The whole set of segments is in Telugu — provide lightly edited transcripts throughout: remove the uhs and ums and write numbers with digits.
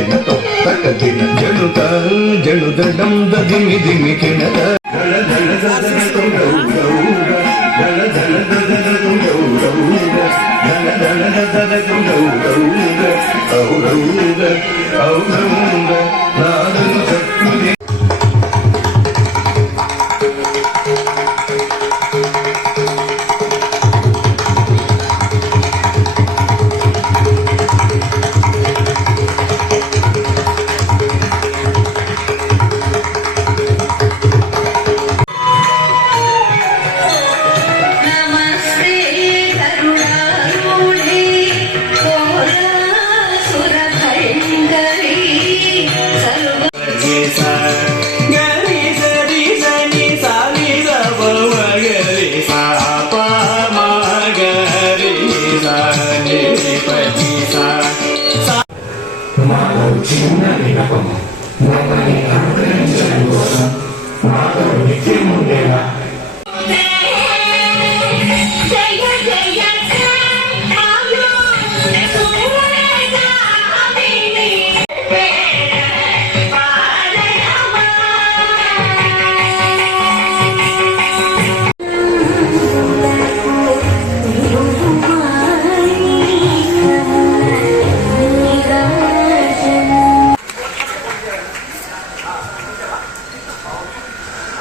దినతో తక దిన జనుత జనుదడం దదిమి దిమి కిణత దళ దళ దదనతో గౌరవ దళ దళ దదనతో గౌరవ దళ దళ దదనతో గౌరవ ఔరవ ఔరవ నాదను శక్తి. మాలో చిన్న వినపము మమ్మల్ని అనుగ్రహించడం కోసం మాతో నిత్యం ఉండేలా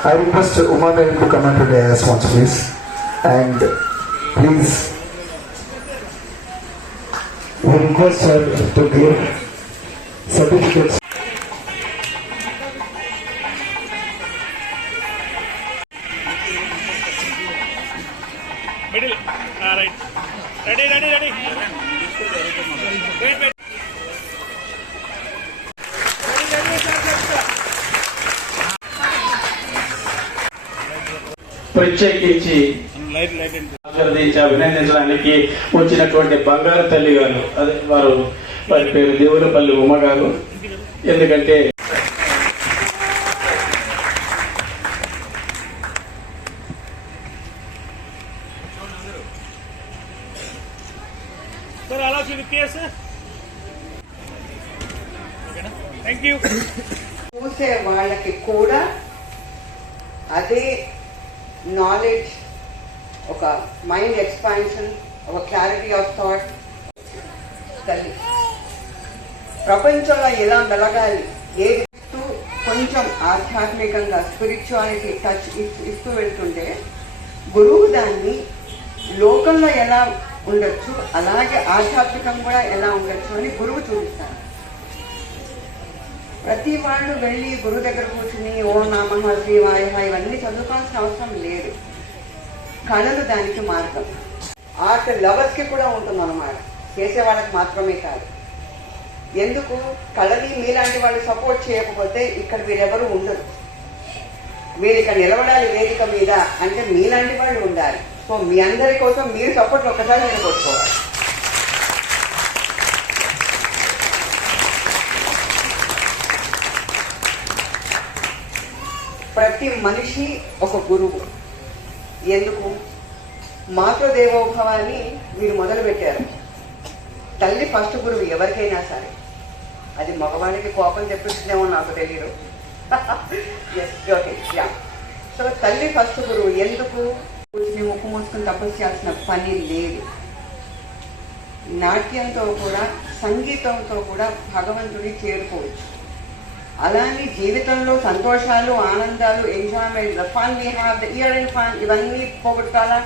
I request Uma Ma'am to come and today as once, please. And please, we request her to give certificates. Middle. Right. Ready. Wait. ప్రత్యేకించి అభినందించడానికి వచ్చినటువంటి బంగారు తల్లి గారు అదే వారి పేరు దేవులపల్లి ఉమ్మ గారు. ఎందుకంటే చూసే వాళ్ళకి కూడా అదే నాలెడ్జ్, ఒక మైండ్ ఎక్స్పాన్షన్, ఒక క్లారిటీ ఆఫ్ థాట్ తల్లి ప్రపంచంలో ఎలా మెలగాలి, ఏది కొంచెం ఆధ్యాత్మికంగా స్పిరిచువాలిటీ టచ్ ఇస్తూ వెళ్తుంటే గురువు దాన్ని లోకంలో ఎలా ఉండొచ్చు అలాగే ఆధ్యాత్మికం కూడా ఎలా ఉండొచ్చు అని గురువు చూపిస్తారు. ప్రతి వాళ్ళు వెళ్ళి గురువు దగ్గర కూర్చుని ఓ నమః శివాయ ఇవన్నీ చదువుకోవాల్సిన అవసరం లేదు. కళలు దానికి మార్గం. ఆర్ట్ లవర్స్కి కూడా ఉంటుంది అన్నమాట, చేసే వాళ్ళకి మాత్రమే కాదు. ఎందుకు కళని మీలాంటి వాళ్ళు సపోర్ట్ చేయకపోతే ఇక్కడ వీరెవరు ఉండరు. మీరు ఇక్కడ నిలబడాలి వేదిక మీద అంటే మీలాంటి వాళ్ళు ఉండాలి. సో మీ అందరి కోసం మీరు సపోర్ట్ ఒక్కసారి మీరు కొట్టుకోవాలి. ప్రతి మనిషి ఒక గురువు. ఎందుకు మాతృదేవోభవ అని మీరు మొదలుపెట్టారు. తల్లి ఫస్ట్ గురువు ఎవరికైనా సరే. అది మగవాడికి కోపం తెప్పిస్తుందేమో నాకు తెలియదు. సో తల్లి ఫస్ట్ గురువు. ఎందుకు ముక్కు మూసుకుని తపస్సు చేయాల్సిన పని లేదు. నాట్యంతో కూడా సంగీతంతో కూడా భగవంతుని చేరుకోవచ్చు. అలానే జీవితంలో సంతోషాలు, ఆనందాలు, enjoyment, the fun we have, the year and fun ఇవన్నీ పోగొట్టాలా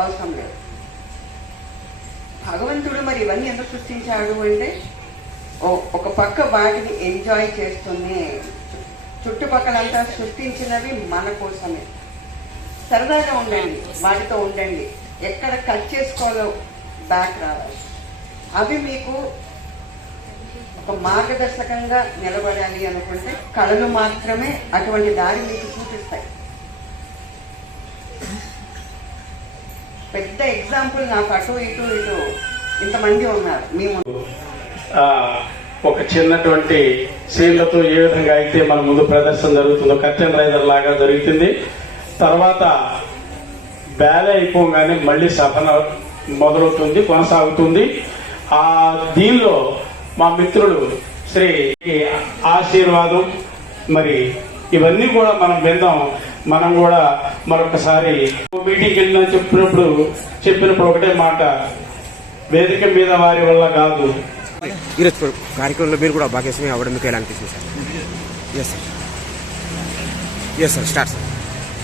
అవసరం లేదు. భగవంతుడు మరి ఇవన్నీ ఎందుకు సృష్టించాడు అంటే ఒక పక్క వాటిని ఎంజాయ్ చేస్తూనే చుట్టుపక్కలంతా సృష్టించినవి మన కోసమే. సరదాగా ఉండండి, వాటితో ఉండండి. ఎక్కడ కట్ చేసుకోవాలో బ్యాక్ రావాలి. అవి మీకు ఒక మార్గదర్శకంగా నిలబడాలి అనుకుంటే కళలు మాత్రమే అటువంటి దారి మీకు చూపిస్తాయి. పెద్ద ఎగ్జాంపుల్ నాకు అటు ఇటు ఇంతమంది ఉన్నారు. మేము ఒక చిన్నటువంటి సీన్లతో ఏ విధంగా అయితే మన ముందు ప్రదర్శన జరుగుతుందో కర్టెన్ రైడర్ లాగా జరుగుతుంది. తర్వాత బ్యాలే అయిపోగానే మళ్ళీ సభన మొదలవుతుంది, కొనసాగుతుంది. దీనిలో మా మిత్రులు శ్రీ ఆశీర్వాదం మరి ఇవన్నీ కూడా మనం విందాం. మనం కూడా మరొకసారి మీటింగ్కి వెళ్ళినా చెప్పినప్పుడు ఒకటే మాట, వేదిక మీద వారి వల్ల కాదు. ఈరోజు కార్యక్రమంలో మీరు కూడా భాగస్వామి అవ్వడం మీకు ఎలా అనిపిస్తుంది sir? Yes sir start sir.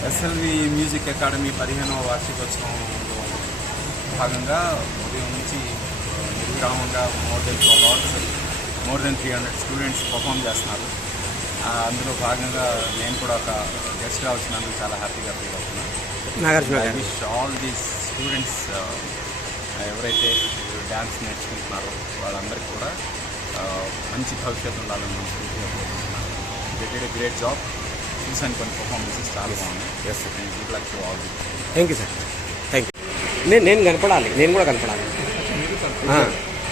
SLV music academy 15వ వార్షికోత్సవంలో భాగంగా ఉదయం నుంచి నిర్విరామంగా more than 12 hours more than 300 students perform చేస్తున్నారు. అందులో భాగంగా నేను కూడా ఒక గెస్ట్గా వచ్చినందుకు చాలా హ్యాపీగా ఫీల్ అవుతున్నాను. I wish all these students ఎవరైతే డ్యాన్స్ నేర్చుకుంటున్నారో వాళ్ళందరికీ కూడా మంచి భవిష్యత్తు ఉండాలని మనస్ఫూర్తిగా కోరుకుంటున్నాను. They did a great job. చూసాను కొన్ని పర్ఫార్మెన్సెస్ చాలా బాగున్నాయి. Yes and good luck to all. Thank you sir. Thank you. నేను కనపడాలి, నేను కూడా కనపడాలి.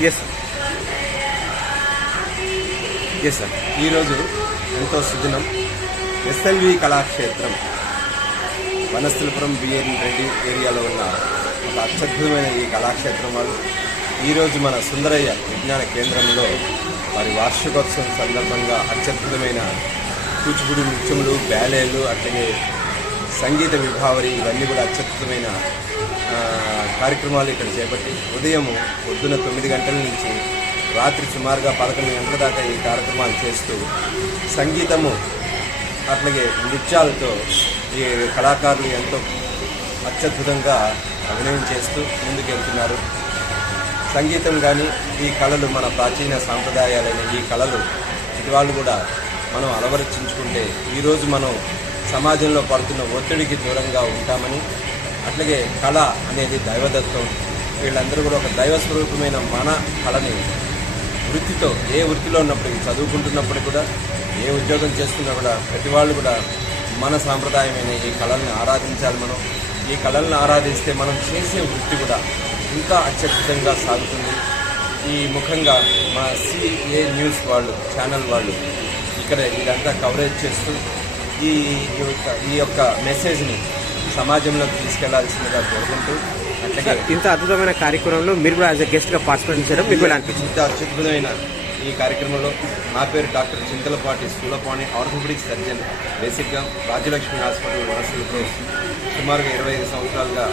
Yes yes sir. ఈరోజు ఎంతో సుదినం. ఎస్ఎల్వి కళాక్షేత్రం వనస్థలపురం బిఎన్ రెడ్డి ఏరియాలో ఉన్న ఒక అత్యద్భుతమైన ఈ కళాక్షేత్రం వాళ్ళు ఈరోజు మన సుందరయ్య విజ్ఞాన కేంద్రంలో వారి వార్షికోత్సవం సందర్భంగా అత్యద్భుతమైన కూచిపూడి నృత్యములు, బ్యాలేలు, అట్లాగే సంగీత విభావరి ఇవన్నీ కూడా అత్యద్భుతమైన కార్యక్రమాలు ఇక్కడ చేపట్టి పొద్దున 9 గంటల నుంచి రాత్రి సుమారుగా 11 గంటల దాకా ఈ కార్యక్రమాలు చేస్తూ సంగీతము అట్లాగే నృత్యాలతో ఈ కళాకారులు ఎంతో అత్యద్భుతంగా అభినయం చేస్తూ ముందుకెళ్తున్నారు. సంగీతం కానీ ఈ కళలు మన ప్రాచీన సాంప్రదాయాలైన ఈ కళలు ఇటీవాళ్ళు కూడా మనం అలవరించుకుంటే ఈరోజు మనం సమాజంలో పడుతున్న ఒత్తిడికి దూరంగా ఉంటామని, అట్లాగే కళ అనేది దైవదత్తం. వీళ్ళందరూ కూడా ఒక దైవ స్వరూపమైన మన కళని వృత్తితో ఏ వృత్తిలో ఉన్నప్పటికీ, చదువుకుంటున్నప్పుడు కూడా, ఏ ఉద్యోగం చేస్తున్నా కూడా ప్రతి వాళ్ళు కూడా మన సాంప్రదాయమైన ఈ కళల్ని ఆరాధించాలి. మనం ఈ కళల్ని ఆరాధిస్తే మనం చేసే వృత్తి కూడా ఇంకా అత్యద్భుతంగా సాగుతుంది. ఈ ముఖంగా మా సిఏ న్యూస్ వాళ్ళు ఛానల్ వాళ్ళు ఇక్కడ ఇదంతా కవరేజ్ చేస్తూ ఈ యొక్క మెసేజ్ని సమాజంలోకి తీసుకెళ్లాల్సిందిగా కోరుకుంటూ, అట్లాగే ఇంత అద్భుతమైన కార్యక్రమంలో మీరు కూడా యాజ్ ఎ గెస్ట్గా పార్టిసిపేట్ చేయడం మీకు ఎలా అనిపించింది? ఇంత అత్యద్భుతమైన ఈ కార్యక్రమంలో నా పేరు డాక్టర్ చింతలపాటి స్థూలపాణి, ఆర్థోపెడిక్ సర్జన్. బేసిక్గా రాజ్యలక్ష్మి హాస్పిటల్ వనస్థలపురం సుమారుగా 25 సంవత్సరాలుగా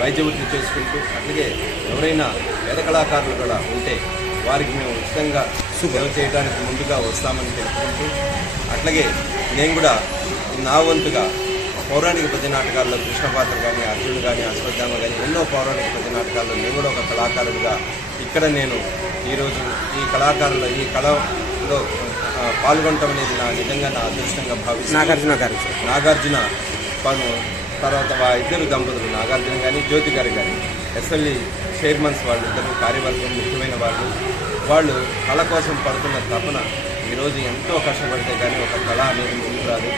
వైద్య వృత్తి చేసుకుంటూ, అట్లాగే ఎవరైనా పేద కళాకారులు కూడా ఉంటే వారికి మేము ఉచితంగా సేవ చేయడానికి ముందుగా వస్తామని తెలుపుకుంటూ, అట్లాగే నేను కూడా నా వంతుగా పౌరాణిక పద్య నాటకాల్లో కృష్ణపాత్ర కానీ, అర్జునుడు కానీ, అశ్వత్థామ కానీ ఎన్నో పౌరాణిక పద్య నాటకాల్లో నేను కూడా ఒక కళాకారుడిగా ఇక్కడ నేను ఈరోజు ఈ కళాకారులు ఈ కళలో పాల్గొనటం అనేది నిజంగా నా అదృష్టంగా భావిస్తున్నాను. నాగార్జున తర్వాత ఇద్దరు దంపతులు, నాగార్జున కానీ జ్యోతి గారు కానీ ఎస్ఎల్ఈ చైర్మన్స్ వాళ్ళు ఇద్దరు కార్యవర్గం ముఖ్యమైన వాళ్ళు కళ కోసం పడుతున్న తపన ఈరోజు ఎంతో కష్టపడితే కానీ ఒక కళ అనేది ముందుకు రాదు.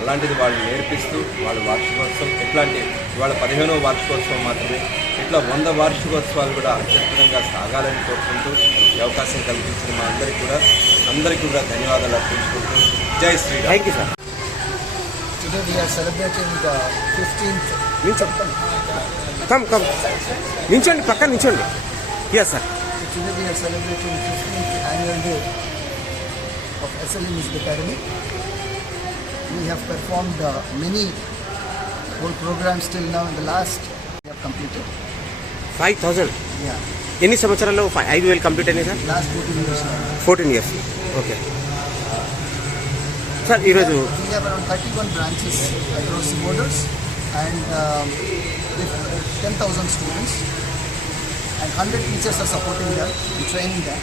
అలాంటిది వాళ్ళు నేర్పిస్తూ వాళ్ళ వార్షికోత్సవం ఎట్లాంటి ఇవాళ 15వ వార్షికోత్సవం మాత్రమే, ఇట్లా 100 వార్షికోత్సవాలు కూడా అత్యద్భుతంగా సాగాలని కోరుకుంటూ ఈ అవకాశం కల్పించిన మా అందరికీ కూడా ధన్యవాదాలు అర్పించుకుంటూ జై Shri Ram. Thank you sir. Today we are celebrating the 15th. Come నించోండి, పక్కన నించోండి. Yes sir. Today we are celebrating 15th annual day of SLE Music Academy. We have performed many whole programs till now. In the last we have completed. 5,000. Yeah. ఎన్ని సంవత్సరాల్లో 5,000 కంప్లీట్ అయినాయి sir? Last 14 years now. 14 years. Okay sir. ఈరోజు we have around 31 branches across the borders and with 10,000 students and 100 teachers are supporting them and training them,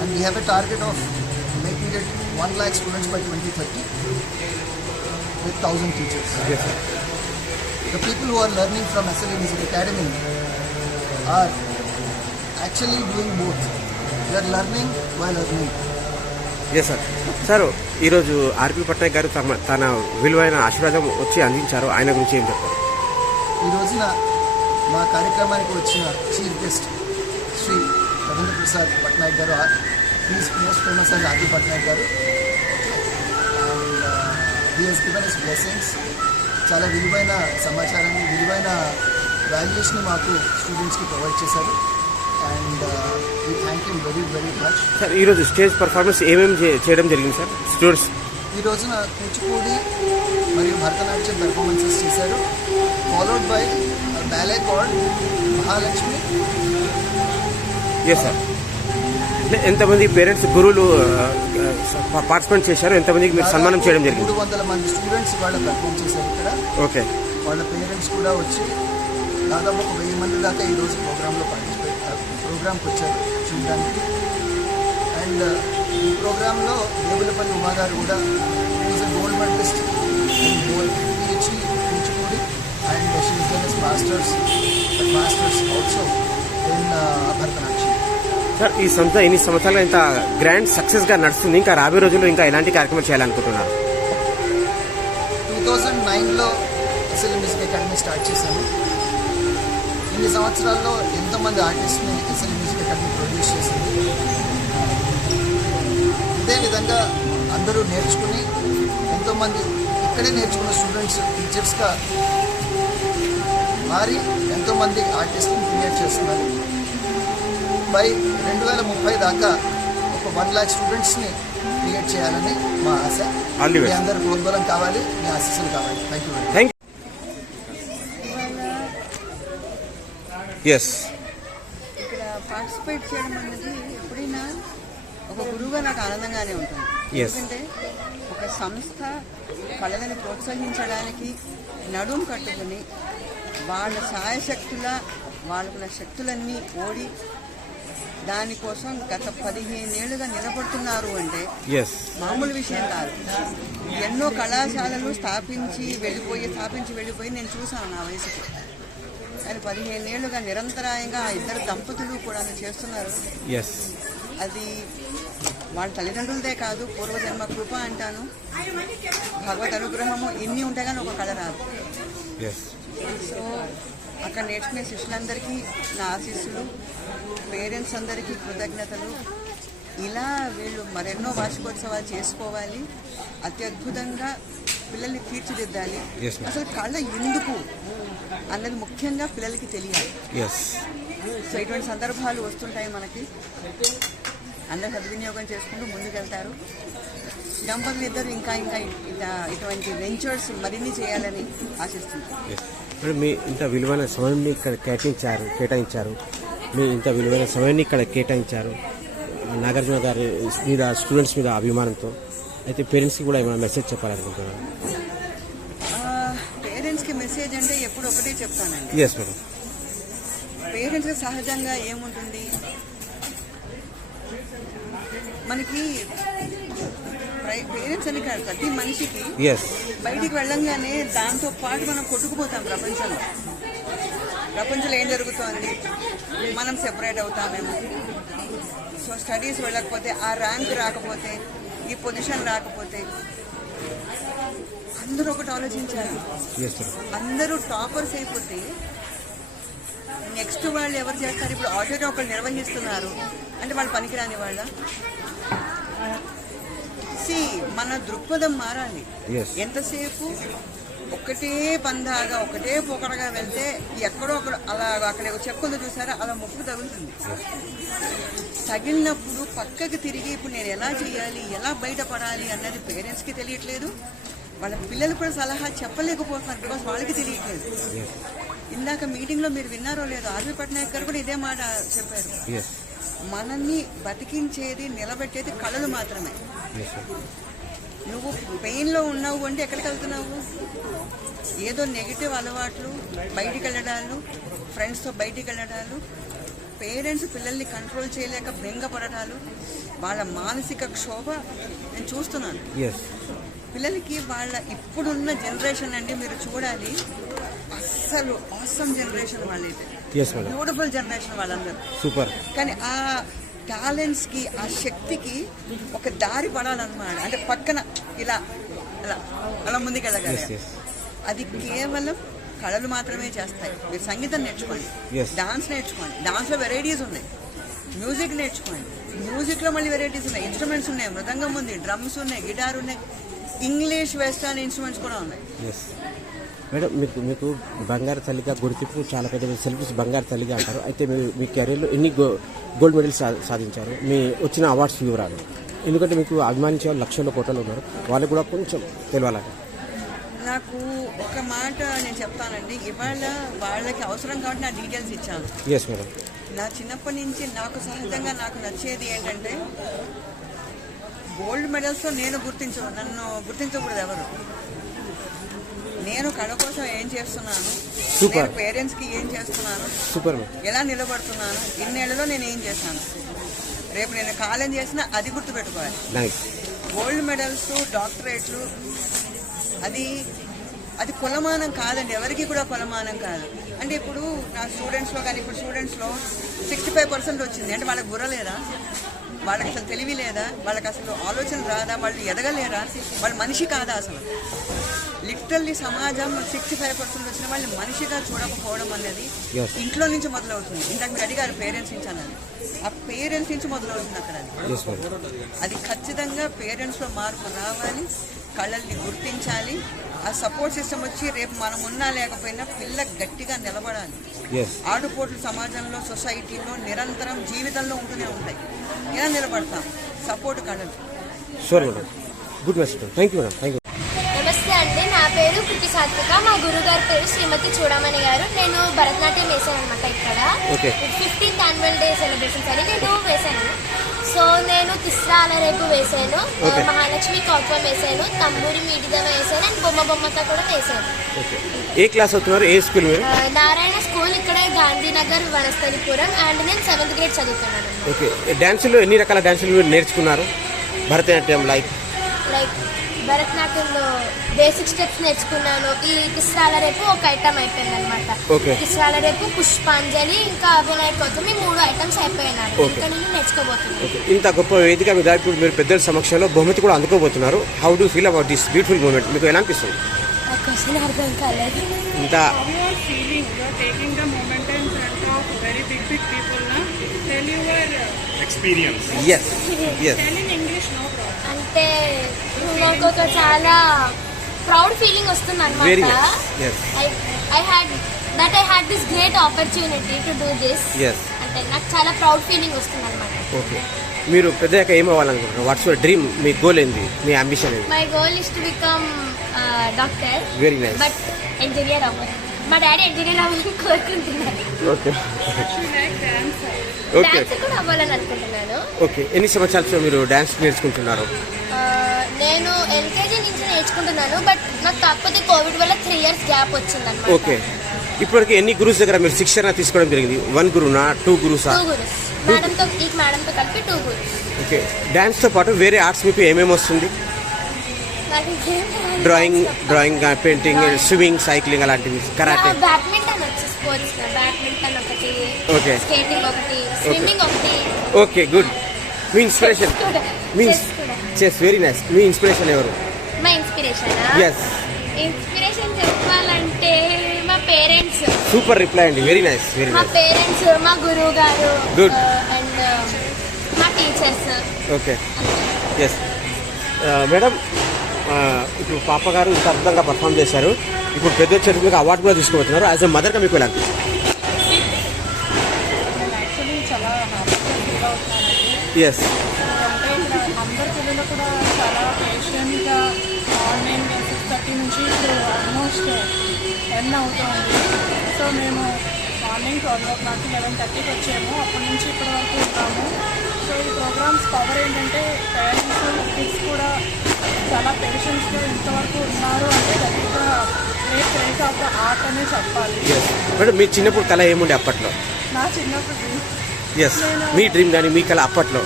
and we have a target of making it 1 lakh students by 2030 with 1,000 teachers. yes, sir. The people who are learning from SLE Music Academy are actually doing both. They are learning while earning. Yes sir. Sir ఈరోజు ఆర్పి పట్నాయక్ గారు తన విలువైన ఆశీర్వాదం వచ్చి అందించారు. ఆయన గురించి ఏం చెప్తారు? ఈ రోజున మా కార్యక్రమానికి వచ్చిన చీఫ్ గెస్ట్ శ్రీ రవీంద్ర ప్రసాద్ పట్నాయక్ గారు, is most famous as R P Patnaik గారు, and he has given his blessings. చాలా విలువైన సమాచారాన్ని, విలువైన వాల్యూస్ని మాకు స్టూడెంట్స్కి ప్రొవైడ్ చేశారు. And we thank feel very very much. Sir ఈరోజు స్టేజ్ పర్ఫార్మెన్స్ ఏమేమి చేయడం జరిగింది సార్ స్టూడెంట్స్? ఈ రోజున కూచిపూడి మరియు భరతనాట్యం పెర్ఫార్మెన్సెస్ చేశారు, followed by ballet called Mahalakshmi. Yes sir. ఎంతమంది పేరెంట్స్ గురువులు పార్టిసిపేట్ చేశారు? ఎంతమందికి మీరు సన్మానం చేయడం జరిగింది? 300 మంది స్టూడెంట్స్ వాళ్ళ పెర్ఫార్మ్ చేశారు ఇక్కడ. ఓకే. వాళ్ళ పేరెంట్స్ కూడా వచ్చి దాదాపు 1000 మంది దాకా ఈరోజు ప్రోగ్రాంకి వచ్చారు చూడడానికి. అండ్ ఈ ప్రోగ్రాంలో దేవులపల్లి ఉమా గారు కూడా is a gold medalist in PhD Kuchipudi and she is done masters also in Bharatanatyam. Sir ఈ సంస్థ ఎన్ని సంవత్సరాలు ఇంత గ్రాండ్ సక్సెస్గా నడుస్తుంది, ఇంకా రాబోయే రోజుల్లో ఇంకా ఎలాంటి కార్యక్రమం చేయాలనుకుంటున్నారు? 2009లో ఎస్ఎల్ మ్యూజిక్ అకాడమీ స్టార్ట్ చేశాను. ఇన్ని సంవత్సరాల్లో ఎంతోమంది ఆర్టిస్ట్ని ఎస్ఎల్ మ్యూజిక్ అకాడమీ ప్రొడ్యూస్ చేసింది. ఇదే విధంగా అందరూ నేర్చుకుని ఎంతోమంది ఇక్కడే నేర్చుకున్న స్టూడెంట్స్ టీచర్స్గా మారి ఎంతోమంది ఆర్టిస్ట్ని క్రియేట్ చేస్తున్నారు. బై 2030 దాకా ఒక 1 lakh స్టూడెంట్స్ని క్రియేట్ చేయాలని మా ఆశ. మీ అందరూ ప్రోద్బలం కావాలి, మీ ఆశీస్సులు కావాలి. Thank you. Thank you. Yes. ఇక్కడ పార్టిసిపేట్ చేయడం అనేది ఎప్పుడైనా ఒక గురువుగా నాకు ఆనందంగానే ఉంటుంది. Yes. ఎందుకంటే ఒక సంస్థ కళలను ప్రోత్సహించడానికి నడుం కట్టుకుని వాళ్ళ సాయశక్తుల వాళ్ళకున్న శక్తులన్నీ ఓడి దానికోసం గత 15 ఏళ్లుగా నిలబడుతున్నారు అంటే మామూలు విషయం కాదు. ఎన్నో కళాశాలలు స్థాపించి వెళ్ళిపోయి నేను చూసాను నా వయసుకి. కానీ 15 ఏళ్లుగా నిరంతరాయంగా ఆ ఇద్దరు దంపతులు కూడా చేస్తున్నారు. అది వాళ్ళ తల్లిదండ్రులదే కాదు, పూర్వజన్మ కృప అంటాను. భగవద్ అనుగ్రహము ఇన్ని ఉంటే కానీ ఒక కళ రాదు. సో అక్కడ నేర్చుకునే శిష్యులందరికీ నా ఆశీస్సులు, పేరెంట్స్ అందరికీ కృతజ్ఞతలు. ఇలా వీళ్ళు మరెన్నో వార్షికోత్సవాలు చేసుకోవాలి, అత్యద్భుతంగా పిల్లల్ని తీర్చిదిద్దాలి. అసలు కళ ఎందుకు అన్నది ముఖ్యంగా పిల్లలకి తెలియాలి. సో ఇటువంటి సందర్భాలు వస్తుంటాయి మనకి. అందరు సద్వినియోగం చేసుకుంటూ ముందుకెళ్తారు. దంపతులు ఇద్దరు ఇంకా ఇటువంటి వెంచర్స్ మరిన్ని చేయాలని ఆశిస్తున్నాను. మీ ఇంత విలువైన సమయాన్ని ఇక్కడ కేటాయించారు మీ ఇంత విలువైన సమయాన్ని ఇక్కడ కేటాయించారు నాగార్జున గారి మీద, స్టూడెంట్స్ మీద అభిమానంతో. అయితే పేరెంట్స్కి కూడా ఏమైనా మెసేజ్ చెప్పాలనుకుంటున్నాను? పేరెంట్స్కి మెసేజ్ అంటే ఎప్పుడు ఒకటే చెప్తానండి. Yes madam. పేరెంట్స్కి సహజంగా ఏముంటుంది, మనకి పేరెంట్స్ అని కాదు, ప్రతి మనిషికి బయటికి వెళ్ళంగానే దాంతో పాటు మనం కొట్టుకుపోతాం. ప్రపంచంలో ఏం జరుగుతోంది, మనం సెపరేట్ అవుతామేమో. సో స్టడీస్ వెళ్ళకపోతే, ఆ ర్యాంక్ రాకపోతే, ఈ పొజిషన్ రాకపోతే, అందరూ ఒకటి ఆలోచించాలి. అందరూ టాపర్స్ అయిపోతే నెక్స్ట్ వాళ్ళు ఎవరు చేస్తారు? ఇప్పుడు ఆడిటోరియం ఒకళ్ళు నిర్వహిస్తున్నారు అంటే వాళ్ళు పనికిరాని వాళ్ళ? మన దృక్పథం మారాలి. ఎంతసేపు ఒకటే పందాగా ఒకటే పోకడగా వెళ్తే ఎక్కడో అలా అక్కడ చెప్పుకుందో చూసారా, అలా ముప్పు తగులుతుంది. తగిలినప్పుడు పక్కకి తిరిగి ఇప్పుడు నేను ఎలా చేయాలి, ఎలా బయటపడాలి అన్నది పేరెంట్స్కి తెలియట్లేదు. వాళ్ళ పిల్లలు కూడా సలహా చెప్పలేకపోతున్నారు, బికాస్ వాళ్ళకి తెలియట్లేదు. ఇందాక మీటింగ్లో మీరు విన్నారో లేదో, ఆర్వి పట్నాయక్ గారు కూడా ఇదే మాట చెప్పారు. మనల్ని బతికించేది, నిలబెట్టేది కళలు మాత్రమే. నువ్వు పెయిన్లో ఉన్నావు అంటే ఎక్కడికి వెళ్తున్నావు? ఏదో నెగిటివ్ అలవాట్లు, బయటికి వెళ్ళడాలు, ఫ్రెండ్స్తో బయటికి వెళ్ళడాలు, పేరెంట్స్ పిల్లల్ని కంట్రోల్ చేయలేక బెంగపడటాలు, వాళ్ళ మానసిక క్షోభ నేను చూస్తున్నాను. పిల్లలకి వాళ్ళ ఇప్పుడున్న జనరేషన్ అండి మీరు చూడాలి, అస్సలు ఆసమ్ జనరేషన్ వాళ్ళైతే, బ్యూటిఫుల్ జనరేషన్ వాళ్ళందరూ సూపర్. కానీ ఆ టాలెంట్స్కి, ఆ శక్తికి ఒక దారి పడాలన్నమాట. అంటే పక్కన ఇలా అలా అలా ముందుకెళ్ళగలగాలి. అది కేవలం కళలు మాత్రమే చేస్తాయి. మీరు సంగీతం నేర్చుకోండి, డాన్స్ నేర్చుకోండి, డాన్స్లో వెరైటీస్ ఉన్నాయి. మ్యూజిక్ నేర్చుకోండి, మ్యూజిక్లో మళ్ళీ వెరైటీస్ ఉన్నాయి. ఇన్స్ట్రుమెంట్స్ ఉన్నాయి, మృదంగం ఉంది, డ్రమ్స్ ఉన్నాయి, గిటార్ ఉన్నాయి, ఇంగ్లీష్ వెస్టర్న్ ఇన్స్ట్రుమెంట్స్ కూడా ఉన్నాయి. మేడం మీకు బంగారు తల్లిగా గుర్తింపు చాలా పెద్ద సెలబ్రిటీస్ బంగారు తల్లిగా అంటారు. అయితే మీ కెరీర్లో ఎన్ని గోల్డ్ మెడల్స్ సాధించారు, మీ వచ్చిన అవార్డ్స్ వివరాలు? ఎందుకంటే మీకు అభిమానించే వాళ్ళు లక్షల్లో కోటలు ఉన్నారు, వాళ్ళకి కూడా కొంచెం తెలియాలంటే. నాకు ఒక మాట నేను చెప్తానండి, ఇవాళ వాళ్ళకి అవసరం కాబట్టి నా డీటెయిల్స్ ఇచ్చాను. Yes madam. నా చిన్నప్పటి నుంచి నాకు సహజంగా నాకు నచ్చేది ఏంటంటే గోల్డ్ మెడల్స్తో నన్ను గుర్తించకూడదు ఎవరు. నేను కళ కోసం ఏం చేస్తున్నాను, నేను పేరెంట్స్కి ఏం చేస్తున్నాను, సూపర్, ఎలా నిలబడుతున్నాను, ఇన్నేళ్లలో నేను ఏం చేశాను, రేపు నేను కాలం చేసినా అది గుర్తుపెట్టుకోవాలి. గోల్డ్ మెడల్స్, డాక్టరేట్లు అది కొలమానం కాదండి, ఎవరికి కూడా కొలమానం కాదు. అంటే ఇప్పుడు నా స్టూడెంట్స్లో కానీ ఇప్పుడు స్టూడెంట్స్లో 65% వచ్చింది అంటే వాళ్ళకి బుర్ర లేదా, వాళ్ళకి అసలు తెలివి లేదా, వాళ్ళకి అసలు ఆలోచన రాదా, వాళ్ళు ఎదగలేరా, వాళ్ళు మనిషి కాదా? అసలు లిటరల్లీ సమాజం 65% వచ్చిన వాళ్ళని మనిషిగా చూడకపోవడం అనేది ఇంట్లో నుంచి మొదలవుతుంది. ఇందాక మీరు అడిగారు పేరెంట్స్ నుంచి అన్నది, ఆ పేరెంట్స్ నుంచి మొదలవుతుంది అక్కడ. అది ఖచ్చితంగా పేరెంట్స్లో మార్పు రావాలి, కళల్ని గుర్తించాలి, ఆ సపోర్ట్ సిస్టమ్ వచ్చి రేపు మనం ఉన్నా లేకపోయినా పిల్ల గట్టిగా నిలబడాలి. ఆటుపోట్లు సమాజంలో, సొసైటీలో నిరంతరం జీవితంలో ఉంటూనే ఉంటాయి. ఎలా నిలబడతాం? సపోర్ట్ కళలు. Good message. Thank you madam. Thank you. నమస్తే అండి, నా పేరు కృతి సాత్విక, మా గురుగారి పేరు శ్రీమతి చూడమణి గారు. నేను భరతనాట్యం వేసాను అనమాట ఇక్కడ. 15th annual day సెలబ్రేషన్స్ అని నేను వేసాను. సో నేను తిస్రాల రేపు వేసాను, మహాలక్ష్మి కౌత్వం వేసాను, తంబూరి మీడిదమ వేసాను అండ్ బొమ్మతో కూడా వేసాను. ఏ క్లాస్ అవుతున్నారు, ఏ స్కూల్? నారాయణ స్కూల్, ఇక్కడే గాంధీనగర్, వనస్థలిపురం. అండ్ నేను 7th grade చదువుతున్నాను. ఓకే. డాన్సులు ఎన్ని రకాల డాన్సులు మీరు నేర్చుకున్నారు? భరతనాట్యం లైక్ భరతనాట్యంలో బేసిక్ స్టెప్స్ నేర్చుకున్నాను. ఈ తిస్రాల రేపు ఒక ఐటమ్ అయిపోయింది అనమాట. తిస్రాల రేపు, పుష్పాంజలి, ఇంకా అభినయ కోసం ఈ 3 items అయిపోయినారు. ఇంకా నేను నేర్చుకోబోతున్నాను. ఇంత గొప్ప వేదిక మీద ఇప్పుడు మీరు పెద్దల సమక్షంలో బహుమతి కూడా అందుకోబోతున్నారు. How do feel about this beautiful moment? మీకు ఎలా అనిపిస్తుంది? అర్థం కాలేదు. ఇంత అంటే నాకు ఒక చాలా ప్రౌడ్ ఫీలింగ్ వస్తుంది అనమాట. I had this great opportunity to do this. అంటే నాకు చాలా ప్రౌడ్ ఫీలింగ్ వస్తుంది అనమాట. ఓకే. మీరు పెద్దగా ఏం అవ్వాలనుకుంటున్నారు? What's your dream? మీ గోల్ ఏంది, మీ అంబిషన్ ఏంది? My goal is to become doctor. Very nice. But engineer అవ్వాలి. మా డాడీ ఇంజనీర్ అవ్వాలని కోరుకుంటున్నారు. ఓకే. డాన్స్ కూడా అవ్వాలని అనుకుంటున్నాను. ఓకే. ఎన్ని సంవత్సరాలు మీరు డాన్స్ నేర్చుకుంటున్నారు? నేను ఎల్కేజీ నుంచి నేర్చుకుంటున్నాను. బట్ నాకు కాకపోతే కోవిడ్ వల్ల 3 years గ్యాప్ వచ్చింది అనమాట. ఓకే. ఇప్పటికి ఎన్ని గురుస్ దగ్గర మీరు శిక్షణ తీసుకోవడం జరిగింది? 1 గురునా, 2 గురుసా? 2 గురుస్. మేడంతో కలిపి 2 గురుస్. ఓకే. డాన్స్ తో పాటు వేరే ఆర్ట్స్ మీకు ఏమేమి వస్తుంది? డ్రాయింగ్, పెయింటింగ్, స్విమ్మింగ్, సైక్లింగ్ అలాంటివి, కరాటే, బ్యాడ్మింటన్ వచ్చి స్పోర్ట్స్, బ్యాడ్మింటన్ ఒకటి, ఓకే, స్కేటింగ్ ఒకటి, స్విమ్మింగ్ ఒకటి. Okay, good. మీ ఇన్స్పిరేషన్? చెస్. Very nice. మీ ఇన్స్పిరేషన్ ఎవరు? మా ఇన్స్పిరేషన్ చెప్పాలంటే మా పేరెంట్స్. సూపర్ రిప్లై అండి. Very nice. మా పేరెంట్స్, మా గురువు గారు, గుడ్, అండ్ మా టీచర్స్. ఓకే. ఎస్ మేడం, ఇప్పుడు పాప గారు ఇంత అద్భుతంగా పర్ఫామ్ చేశారు. ఇప్పుడు పెద్ద వచ్చేసి మీకు అవార్డు కూడా తీసుకోబోతున్నారు. యాజ్ ఎ మదర్గా మీకు ఎలా అనిపిస్తుంది? ఎస్. అందరి పిల్లలు కూడా చాలా పేషెంట్గా మార్నింగ్ 6:30 నుంచి ఇప్పుడు ఆల్మోస్ట్ 10 అవుతుంది. సో మేము మార్నింగ్ 12 o'clock 11:30కి వచ్చాము. అప్పటి నుంచి ఇప్పటి వరకు ఉంటాము. సో ఈ ప్రోగ్రామ్స్ పవర్ ఏంటంటే పేరెంట్స్, కిడ్స్ కూడా చాలా పేషెంట్స్గా ఇంతవరకు ఉన్నారు అంటే దగ్గర great craze of the art అనే చెప్పాలి. మేడం, మీ చిన్నప్పుడు కళ ఏముండే అప్పట్లో? నా చిన్నప్పుడు డ్రీమ్. ఎస్, మీ డ్రీమ్ కానీ మీ కళ అప్పట్లో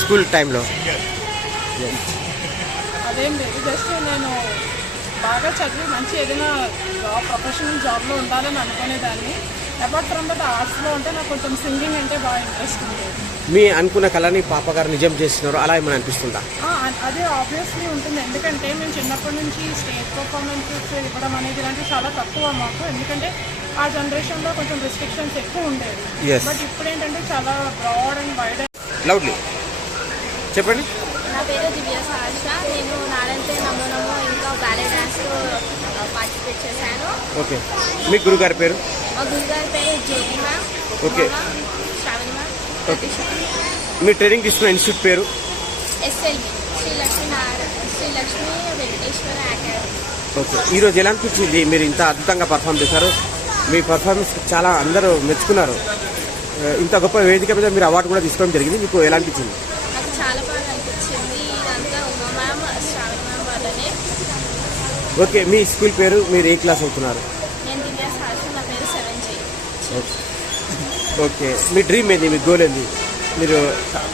స్కూల్ టైంలో? అదేం లేదు, జస్ట్ నేను బాగా చదివి మంచి ఏదైనా ప్రొఫెషనల్ జాబ్లో ఉండాలని అనుకునేదాన్ని. అపార్ట్ ఫ్రమ్ దట్ ఆర్ట్స్లో ఉంటే నాకు కొంచెం సింగింగ్ అంటే బాగా ఇంట్రెస్ట్ ఉండేది. మీ అనుకున్న కళని పాప గారు నిజం చేస్తున్నారు, అలా ఏమైనా అనిపిస్తుందా? అదే ఆబ్వియస్లీ ఉంటుంది. ఎందుకంటే మేము చిన్నప్పటి నుంచి స్టేజ్ పర్ఫార్మెన్సెస్ ఇవ్వడం అనేది ఇలాంటివి చాలా తక్కువ మాకు. ఎందుకంటే ఆ జనరేషన్లో కొంచెం రిస్ట్రిక్షన్స్ ఎక్కువ ఉండేది. బట్ ఇప్పుడు ఏంటంటే చాలా బ్రాడ్ అండ్ వైడ్. లౌడ్లీ చెప్పండి. నా పేరు దివ్య సాష. నేను నాడంటే నమో నమో ఇంకా బ్యాలెట్ డాన్స్లో పార్టిసిపేట్ పార్టిసిపేట్ చేశాను. ఓకే, మీ గురుగారి పేరు? మా గురుగారి పేరు Jyothi ma'am. Okay, Shravan ma'am. మీ ట్రైనింగ్ తీసుకున్న ఇన్స్టిట్యూట్ పేరు? SLV Shri Lakshmi Venkateswara academy. Okay, ఈరోజు ఎలా అనిపించింది? మీరు ఇంత అద్భుతంగా పర్ఫామ్ చేశారు, మీ పర్ఫార్మెన్స్ చాలా అందరూ మెచ్చుకున్నారు. ఇంత గొప్ప వేదిక మీద మీరు అవార్డు కూడా తీసుకోవడం జరిగింది, మీకు ఎలా అనిపించింది? నాకు చాలా బాగా అనిపించింది. ఇదంతా ఉమా మ్యామ్, శ్రావణ్ మ్యామ్ వల్లనే. ఓకే, మీ స్కూల్ పేరు? మీరు ఏ క్లాస్ అవుతున్నారు? నేను దివ్యాస్ హాస్టల్, నా పేరు 7J. ఓకే, మీ డ్రీమ్ ఏంది, మీ గోల్ ఏంది? మీరు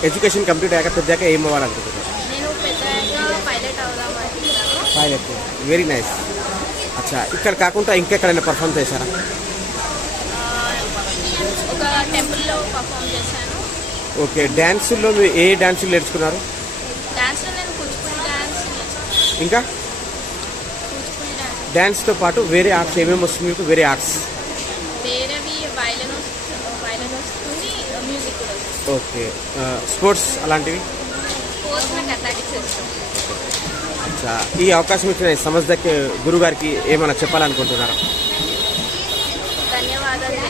ఎడ్యుకేషన్ కంప్లీట్ అయ్యాక పెద్దాక ఏం అవ్వాలనుకుంటున్నారు? నేను పెద్దగా పైలట్ అవుదాం అనుకుంటున్నాను. Pilot, very nice. అచ్చా, ఇక్కడ కాకుండా ఇంకెక్కడైనా పర్ఫామ్ చేశారా? ఒక టెంపుల్లో పర్ఫామ్ చేశాను. ఓకే, డ్యాన్సుల్లో మీరు ఏ డ్యాన్సులు నేర్చుకున్నారు? డాన్స్లో నేను కూచిపూడి డాన్స్, ఇంకా కూచిపూడి డాన్స్, డ్యాన్స్తో పాటు వేరే ఆర్ట్స్ ఏమేమి వస్తుంది మీకు? వేరే ఆర్ట్స్ వేరేవి వైలన్ వస్తుంది, మ్యూజిక్ కూడా వస్తుంది. ఓకే, స్పోర్ట్స్ అలాంటివి? స్పోర్ట్స్ నాకు అథ్లెటిక్స్ ఇష్టం. అచ్చా, ఈ అవకాశం ఇచ్చిన సమస్యకి గురువు గారికి ఏమైనా చెప్పాలనుకుంటున్నారా? ధన్యవాదాలు.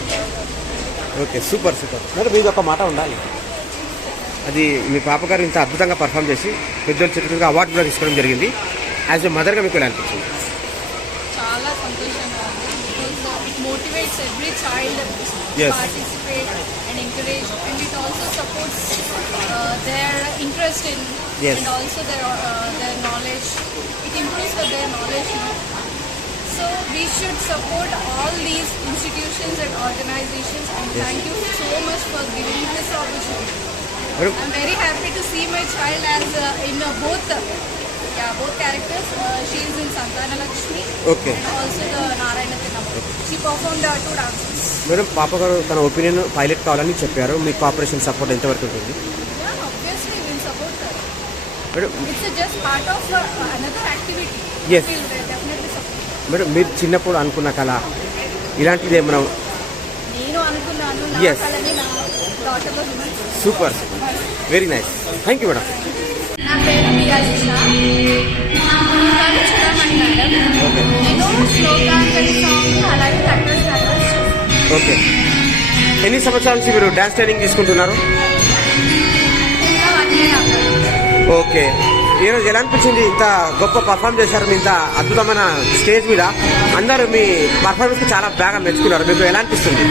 Okay, super super. మరి మీకు ఒక మాట ఉండాలి, అది మీ పాపగారు ఇంత అద్భుతంగా పర్ఫామ్ చేసి పెద్దల చేతులుగా అవార్డు కూడా తీసుకోవడం జరిగింది. యాజ్ ఎ మదర్గా మీకు ఎలా అనిపించింది? చాలా సంతోషంగా ఉంది. Because it motivates every child Yes. Participate and encourage and it also supports their interest in Yes. And also their knowledge. It improves their knowledge. So we should support all these institutions and organizations, and thank you so much for giving me this opportunity. I'm very happy to see my child as in both characters. She is in Santana Lakshmi. Okay. And also the Narayana Tinam. She performed 2 dances. Madam, పాపగారు తన ఒపీనియన్ పైలట్ కావాలని చెప్పారు, మీ కోఆపరేషన్ సపోర్ట్ ఎంతవరకు ఉంటుంది? Yeah, obviously we'll support her. Madam, It's just part of another activity. Yes. We'll definitely support her. Madam, మీరు చిన్నప్పుడు అనుకున్న కళ ఇలాంటిది ఏమన్నా? నేను అనుకున్నాను నా Yes. కళని నా డాటర్లో చూపించాను. Super, very nice. Thank you madam. నా పేరు బియాలిష. చూడమని మేడం. ఓకే, నేను శ్లోకాంజలి సాంగ్ అలాగే కట్టర్స్ ఓకే. ఎన్ని సంవత్సరాల నుంచి మీరు డ్యాన్స్ ట్రైనింగ్ తీసుకుంటున్నారు? ఇంకా 1 year అవ్వాలి. ఓకే, ఈరోజు ఎలా అనిపించింది? ఇంత గొప్ప పర్ఫామ్ చేశారు, మీ ఇంత అద్భుతమైన స్టేజ్ మీద అందరూ మీ పర్ఫార్మెన్స్కి చాలా బాగా మెచ్చుకున్నారు, మీకు ఎలా అనిపిస్తుంది?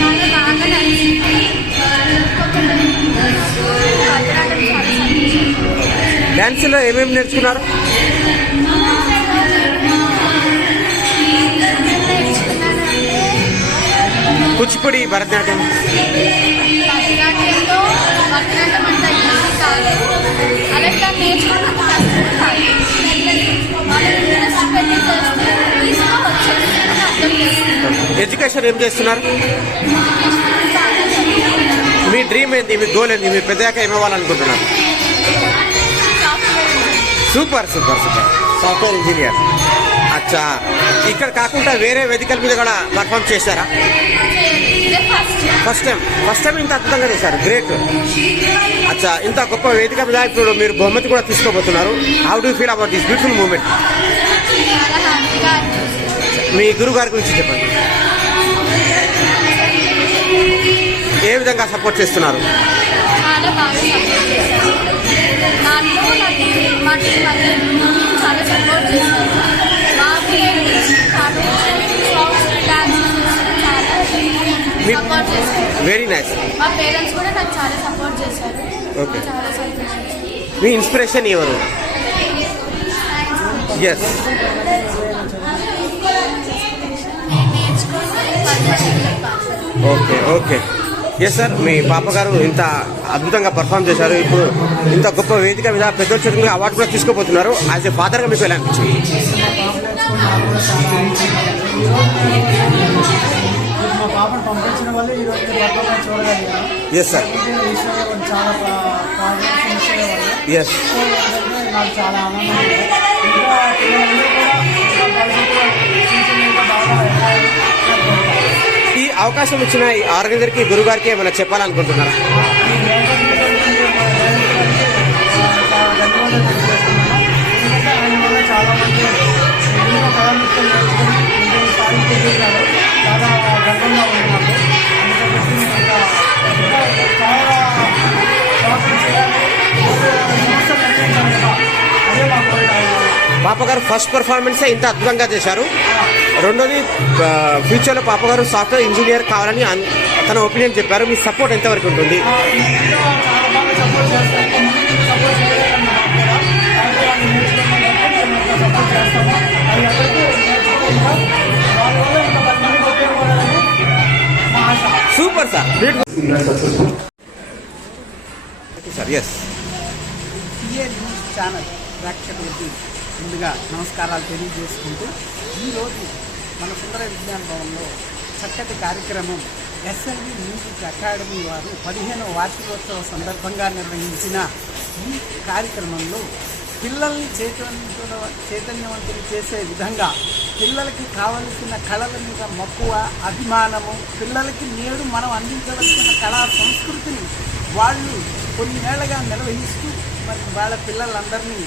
చాలా బాగా నచ్చింది. డ్యాన్స్లో ఏమేమి నేర్చుకున్నారు? కూచిపూడి, భరతనాట్యం. భరతనాట్యంలో భరతనాట్యం అంతా ఈజీ కాదు. అలాగే దాన్ని నేర్చుకోవడం కష్టం కాదు. ఇంట్రెస్ట్ పెట్టి చేస్తే ఈజీగా వచ్చేస్తుంది అని అర్థం చేసుకుంటాం. ఎడ్యుకేషన్ ఏం చేస్తున్నారు? మీ డ్రీమ్ ఏంటి, మీ గోల్ ఏంటి, మీ పెద్దగా ఏమవ్వాలనుకుంటున్నారు? Super super super, software engineer. అచ్చా, ఇక్కడ కాకుండా వేరే వేదికల మీద కూడా పర్ఫామ్ చేశారా? ఫస్ట్ టైం ఇంత అద్భుతంగా చేశారు, గ్రేట్. అచ్చా, ఇంత గొప్ప వేదిక మీద ఇప్పుడు మీరు బహుమతి కూడా తీసుకోబోతున్నారు. How do feel about this beautiful moment? మీ గురువు గారి గురించి చెప్పండి, ఏ విధంగా సపోర్ట్ చేస్తున్నారు? చాలా బాగా సపోర్ట్ చేశారు. నాకు మా టీం అందరూ చాలా సపోర్ట్ చేశారు. మాకు సపోర్ట్ చేశారు. Very nice. మా పేరెంట్స్ కూడా నాకు చాలా సపోర్ట్ చేశారు. ఓకే, చాలా సంతోషం. మీ ఇన్స్పిరేషన్ ఎవరు? Yes, okay okay. Yes sir, మీ పాపగారు ఇంత అద్భుతంగా పర్ఫామ్ చేశారు, ఇప్పుడు ఇంత గొప్ప వేదిక మీద పెద్ద చేతులుగా అవార్డు కూడా తీసుకోబోతున్నారు. యాజ్ ఎ ఫాదర్గా మీకు ఎలా అనిపించింది? మా పాపను పంపించిన వల్ల ఈరోజు చూడగలిగాను. ఎస్ సార్, చాలా ఎస్, నాకు చాలా ఆనందంగా ఉంది. ఇంకా ఈ అవకాశం ఇచ్చిన ఈ ఆర్గనైజర్కి, గురువు గారికి ఏమైనా చెప్పాలనుకుంటున్నారా? ధన్యవాదాలు తెలియజేస్తున్నాను. ఎందుకంటే ఆయన వల్ల చాలా మంది ఎన్నో కళానృత్యం నేర్చుకుని గారు ఫస్ట్ పర్ఫార్మెన్సే ఇంత అద్భుతంగా చేశారు. రెండోది ఫ్యూచర్లో పాప గారు సాఫ్ట్వేర్ ఇంజనీర్ కావాలని తన ఒపీనియన్ చెప్పారు. మీ సపోర్ట్ ఎంతవరకు ఉంటుంది? చాలా బాగా సపోర్ట్ చేస్తాం. సపోర్ట్ చేయలేదన్నమాట కూడా వాళ్ళు నేర్చుకున్నాం సపోర్ట్ చేస్తాము. అది ఎక్కడికి నేర్చుకుంటాం. వాళ్ళ వల్ల ఇంకా 10 మందికి ఉపయోగపడాలని మా ఆశ. Super sir, sir. Yes, CA news channel ప్రేక్షకులకి ముందుగా నమస్కారాలు తెలియజేసుకుంటూ ఈరోజు మన సుందర విజ్ఞాన భవన్లో చక్కటి కార్యక్రమం ఎస్ఎల్వి మ్యూజిక్ అకాడమీ వారు 15వ వార్షికోత్సవ సందర్భంగా నిర్వహించిన ఈ కార్యక్రమంలో పిల్లల్ని చైతన్యవంతులు చేసే విధంగా పిల్లలకి కావలసిన కళల మీద మక్కువ, అభిమానము, పిల్లలకి నేడు మనం అందించవలసిన కళా సంస్కృతిని వాళ్ళు కొన్నేళ్లుగా నిర్వహిస్తూ మరి వాళ్ళ పిల్లలందరినీ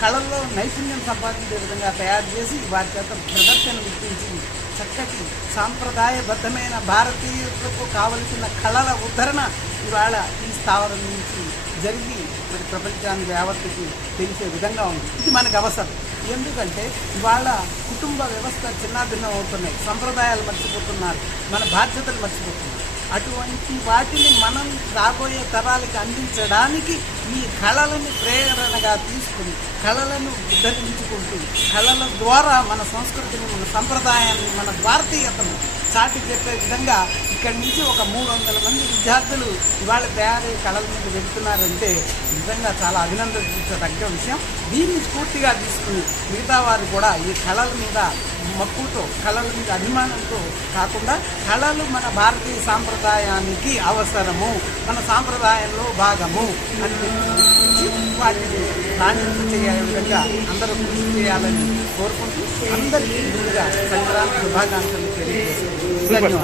కళల్లో నైపుణ్యం సంపాదించే విధంగా తయారు చేసి వారి చేత ప్రదర్శన గుర్తించి చక్కటి సాంప్రదాయబద్ధమైన భారతీయులకు కావలసిన కళల ఉద్ధరణ ఇవాళ ఈ స్థావరం నుంచి జరిగి మరి ప్రపంచానికి యావత్తుకి తెలిసే విధంగా ఉంది. ఇది మనకు అవసరం. ఎందుకంటే ఇవాళ కుటుంబ వ్యవస్థ చిన్నాభిన్నం అవుతున్నాయి, సంప్రదాయాలు మర్చిపోతున్నారు, మన బాధ్యతలు మర్చిపోతున్నారు. అటువంటి వాటిని మనం రాబోయే తరాలకి అందించడానికి ఈ కళలను ప్రేరణగా తీసుకుని కళలను ఉద్ధరించుకుంటూ కళల ద్వారా మన సంస్కృతిని, మన సంప్రదాయాన్ని, మన భారతీయతను చాటి చెప్పే విధంగా ఇక్కడి నుంచి ఒక 300 మంది విద్యార్థులు ఇవాళ తయారయ్యే కళల మీద వెళ్తున్నారంటే నిజంగా చాలా అభినందించదగ్గ విషయం. దీన్ని స్ఫూర్తిగా తీసుకుని మిగతా వారు కూడా ఈ కళల మీద మక్కువతో, కళల మీద అభిమానంతో కాకుండా కళలు మన భారతీయ సాంప్రదాయానికి అవసరము, మన సాంప్రదాయంలో భాగము అని వాటిని నాణ్యత చేయ విధంగా అందరూ కృషి చేయాలని కోరుకుంటూ అందరికీ ముందుగా సంక్రాంతి శుభాకాంక్షలు తెలియజేస్తున్నాను. ధన్యవాదాలు.